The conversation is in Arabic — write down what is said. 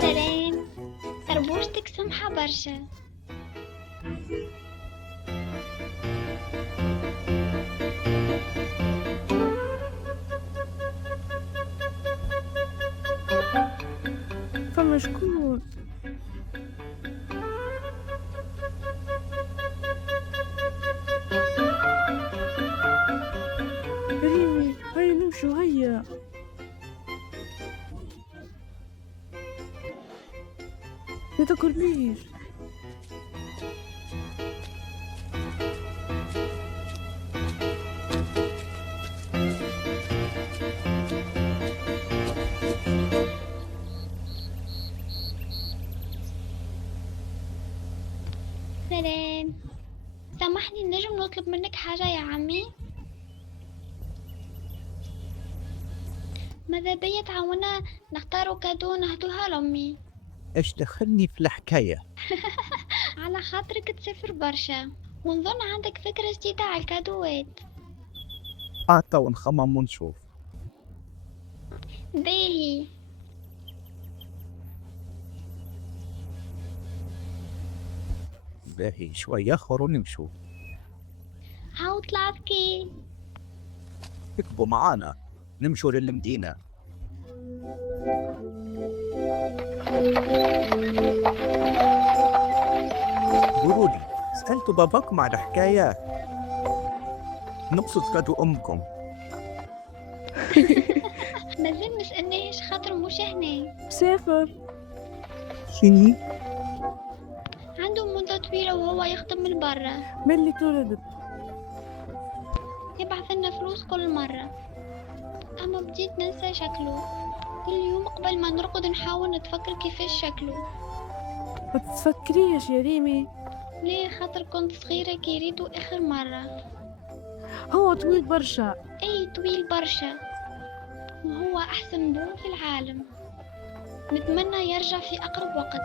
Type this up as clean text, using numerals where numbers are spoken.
سلام. طربوشتك سمحة برشا. فما شكون؟ ريمي هيا نمشوا هيا. ما تاكلنيش. سلام. سامحني، نجم نطلب منك حاجة يا عمي؟ ماذا بيا تعاونا نختاروا كادو نهدوها لأمي. ايش دخلني في الحكاية؟ على خاطرك تسافر برشا ونظن عندك فكرة جديدة على الكادوات. أعطى ونخمم ونشوف. باهي. باهي شوية آخر ونمشوا. هاو طلعتكي. اكبوا معانا نمشوا للمدينة. قولولي، سألتوا باباكم على حكاية؟ نقصد كادو أمكم. مازال مسألناهش خاطر مش هنا. مسافر. شني؟ عنده مدة طويلة وهو يخدم من برا. ملي تولدت. يبعث لنا فلوس كل مرة، أما بديت ننسى شكله. كل يوم قبل ما نرقد نحاول نتفكر كيفاش شكله. ما تتفكريش يا ريمي، ليه؟ خاطر كنت صغيرة كي ريتو آخر مرة. هو طويل برشا. أي طويل برشا، وهو أحسن بون في العالم. نتمنى يرجع في أقرب وقت.